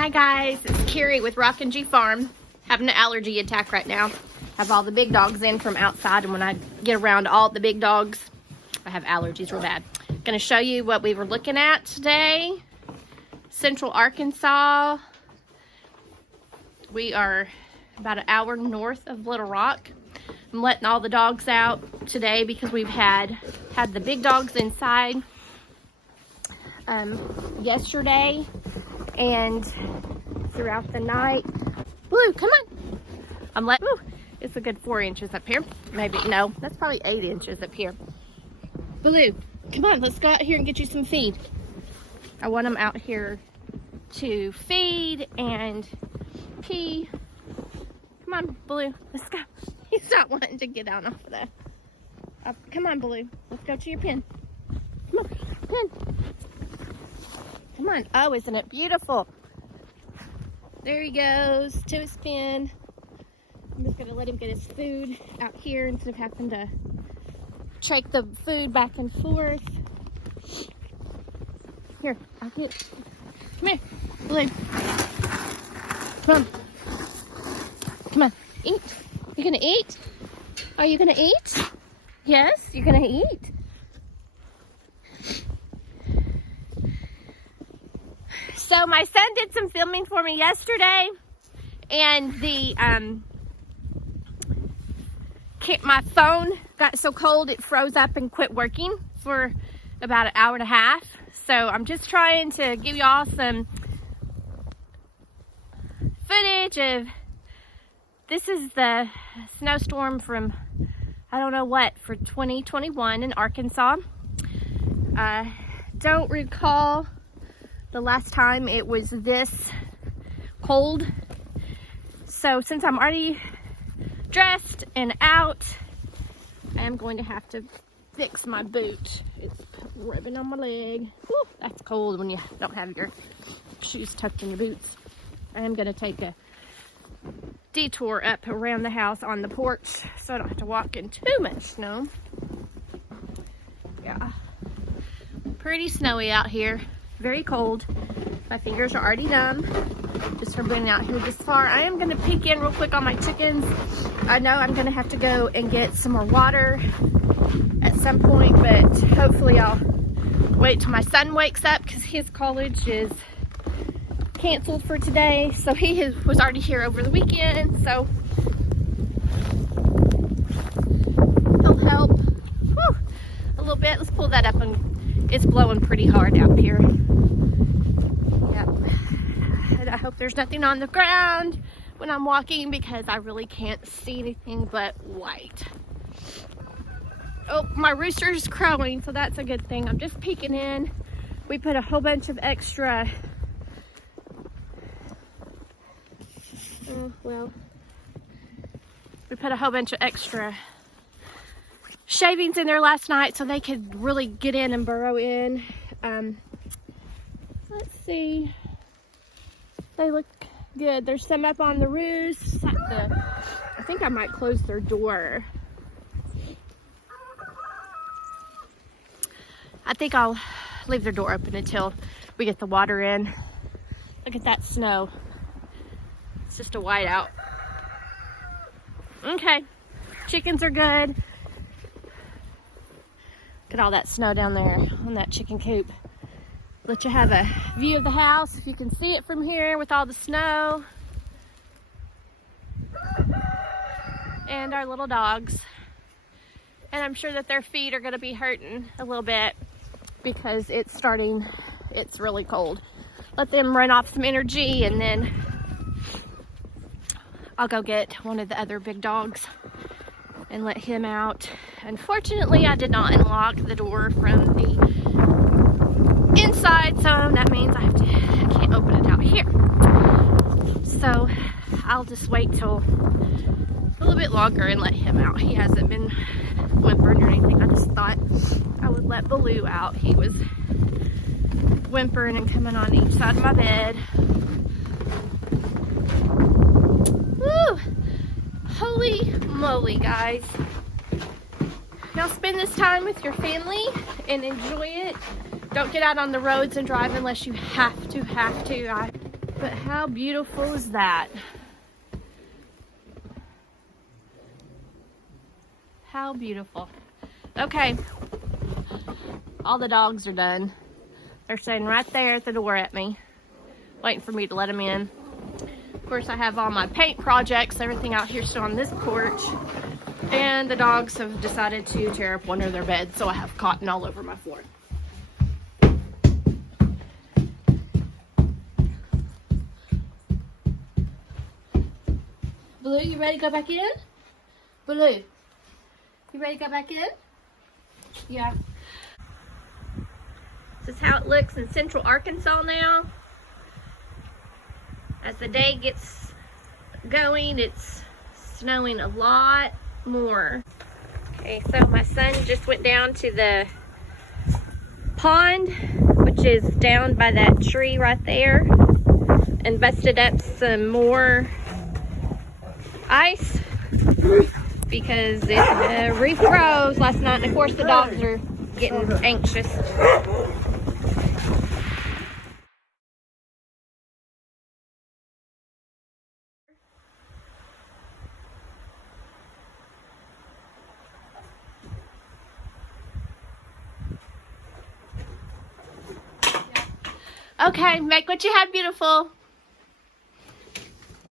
Hi guys, it's Carrie with Rockin G Farm. Having an allergy attack right now. Have all the big dogs in from outside, and when I get around all the big dogs, I have allergies real bad. Gonna show you what we were looking at today. Central Arkansas. We are about an hour north of Little Rock. I'm letting all the dogs out today because we've had the big dogs inside yesterday and throughout the night. Blue, come on. I'm letting, it's a good 4 inches up here. Maybe, no, that's probably 8 inches up here. Blue, come on, let's go out here and get you some feed. I want them out here to feed and pee. Come on, Blue, let's go. He's not wanting to get out off of that. Come on, Blue, let's go to your pen. Come on, pen. Come on. Oh, isn't it beautiful? There he goes to his pen. I'm just gonna let him get his food out here instead of having to trek the food back and forth. Here, I'll get. Come here, Blue. Come on. Come on, eat. You gonna eat? Are you gonna eat? Yes, you're gonna eat. So my son did some filming for me yesterday, and my phone got so cold it froze up and quit working for about an hour and a half. So I'm just trying to give y'all some footage of, this is the snowstorm from, I don't know what, for 2021 in Arkansas. I don't recall the last time it was this cold. So since I'm already dressed and out, I am going to have to fix my boot. It's ribbing on my leg. Whew, that's cold when you don't have your shoes tucked in your boots. I am going to take a detour up around the house on the porch so I don't have to walk in too much snow. Yeah, pretty snowy out here. Very cold. My fingers are already numb just from being out here this far. I am going to peek in real quick on my chickens. I know I'm going to have to go and get some more water at some point, but hopefully I'll wait till my son wakes up because his college is canceled for today. So he was already here over the weekend, so he'll help. Whew, a little bit. Let's pull that up, and it's blowing pretty hard out here. I hope there's nothing on the ground when I'm walking because I really can't see anything but white. Oh, my rooster's crowing, so that's a good thing. I'm just peeking in. We put a whole bunch of extra, we put a whole bunch of extra shavings in there last night so they could really get in and burrow in. Let's see. They look good. There's some up on the roofs. I think I might close their door. I think I'll leave their door open until we get the water in. Look at that snow. It's just a whiteout. Okay, chickens are good. Look at all that snow down there on that chicken coop. Let you have a view of the house if you can see it from here with all the snow. And our little dogs. And I'm sure that their feet are going to be hurting a little bit because it's really cold. Let them run off some energy, and then I'll go get one of the other big dogs and let him out. Unfortunately, I did not unlock the door from the inside, so that means I can't open it out here. So I'll just wait till a little bit longer and let him out. He hasn't been whimpering or anything. I just thought I would let Baloo out. He was whimpering and coming on each side of my bed. Woo! Holy moly, guys. Y'all spend this time with your family and enjoy it. Don't get out on the roads and drive unless you have to. But how beautiful is that? How beautiful. Okay. All the dogs are done. They're sitting right there at the door at me, waiting for me to let them in. Of course, I have all my paint projects, everything out here still on this porch. And the dogs have decided to tear up one of their beds, so I have cotton all over my floor. Blue, you ready to go back in? Blue, you ready to go back in? Yeah. This is how it looks in central Arkansas now. As the day gets going, it's snowing a lot more. Okay, so my son just went down to the pond, which is down by that tree right there, and busted up some more ice because the roof froze last night, and of course the dogs are getting anxious. Okay, make what you have beautiful.